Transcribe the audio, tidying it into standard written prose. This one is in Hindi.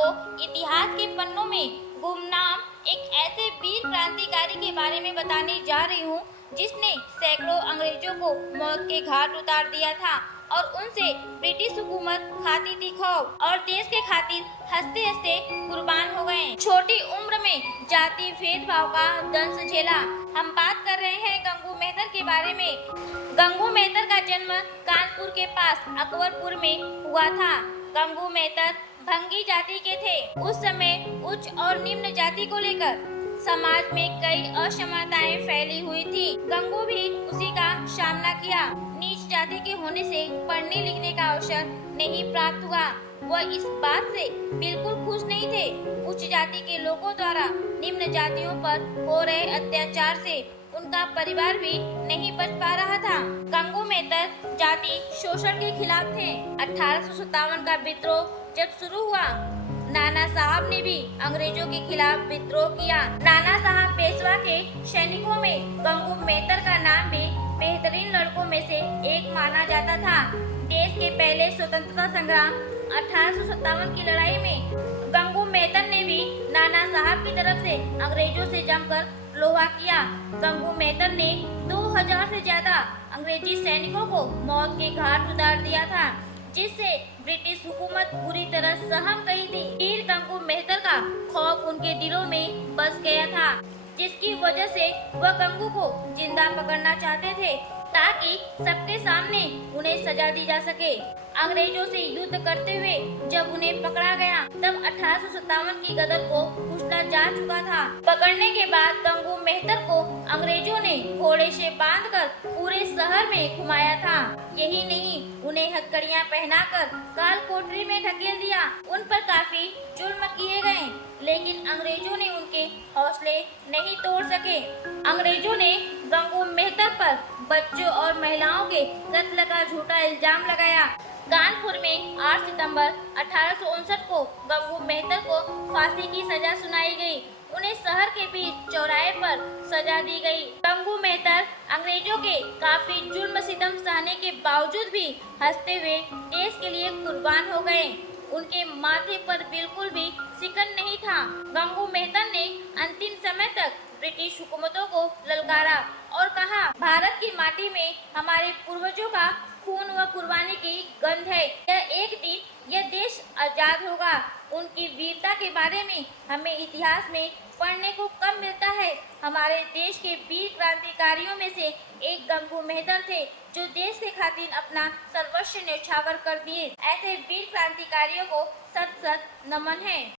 आपको इतिहास के पन्नों में गुमनाम एक ऐसे वीर क्रांतिकारी के बारे में बताने जा रही हूँ जिसने सैकड़ों अंग्रेजों को मौत के घाट उतार दिया था और उनसे ब्रिटिश हुकूमत खाती थी खौफ और देश के खातिर हंसते हंसते कुर्बान हो गए। छोटी उम्र में जाति भेदभाव का दंश झेला। हम बात कर रहे हैं गंगू मेहतर के बारे में। गंगू मेहतर का जन्म कानपुर के पास अकबरपुर में हुआ था। गंगू मेहतर भंगी जाति के थे। उस समय उच्च और निम्न जाति को लेकर समाज में कई असमानताएं फैली हुई थी। गंगू भी उसी का सामना किया। नीच जाति के होने से पढ़ने लिखने का अवसर नहीं प्राप्त हुआ। वह इस बात से बिल्कुल खुश नहीं थे। उच्च जाति के लोगों द्वारा निम्न जातियों पर हो रहे अत्याचार से उनका परिवार भी नहीं बच पा रहा था। गंगू मेहतर जाति शोषण के खिलाफ थे। 1857 का विद्रोह जब शुरू हुआ, नाना साहब ने भी अंग्रेजों के खिलाफ विद्रोह किया। नाना साहब पेशवा के सैनिकों में गंगू मेहतर का नाम भी बेहतरीन लड़कों में से एक माना जाता था। देश के पहले स्वतंत्रता संग्राम 1857 की लड़ाई में गंगू मेहतर ने भी नाना साहब की तरफ से अंग्रेजों से जमकर लोहा किया। गंगू मेहतर ने 2000 से ज्यादा अंग्रेजी सैनिकों को मौत के घाट उतार दिया था, जिससे ब्रिटिश हुकूमत पूरी तरह सहम गई थी। वीर गंगू मेहतर का खौफ उनके दिलों में बस गया था, जिसकी वजह से वह गंगू को जिंदा पकड़ना चाहते थे ताकि सबके सामने उन्हें सजा दी जा सके। अंग्रेजों से युद्ध करते हुए जब उन्हें पकड़ा गया तब 1857 की गदर को कुचला जा चुका था। पकड़ने के बाद गंगू मेहतर को अंग्रेजों ने घोड़े से बांधकर पूरे शहर में घुमाया था। यही नहीं, उन्हें हथकड़ियां पहनाकर काल कोठरी में ढकेल दिया। उन पर काफी जुल्म किए गए, लेकिन अंग्रेजों ने उनके हौसले नहीं तोड़ सके। अंग्रेजों ने गंगू मेहतर पर बच्चों और महिलाओं के कत्ल का झूठा इल्जाम लगाया। कानपुर में 8 सितंबर 1859 को गंगू मेहतर को फांसी की सजा सुनाई गई। उन्हें शहर के बीच चौराहे पर सजा दी गई। गंगू मेहतर अंग्रेजों के काफी जुल्म सितम सहने के बावजूद भी हंसते हुए देश के लिए कुर्बान हो गए। उनके माथे पर बिल्कुल भी सिकन नहीं था। गंगू मेहतर ने अंतिम समय तक ब्रिटिश हुकूमतों को ललकारा और कहा, भारत की माटी में हमारे पूर्वजों का खून व कुर्बानी की गंध है। एक दिन यह देश आजाद होगा। उनकी वीरता के बारे में हमें इतिहास में पढ़ने को कम मिलता है। हमारे देश के वीर क्रांतिकारियों में से एक गंगू मेहतर थे, जो देश के खातिर अपना सर्वस्व न्यौछावर कर दिए। ऐसे वीर क्रांतिकारियों को सत सत नमन है।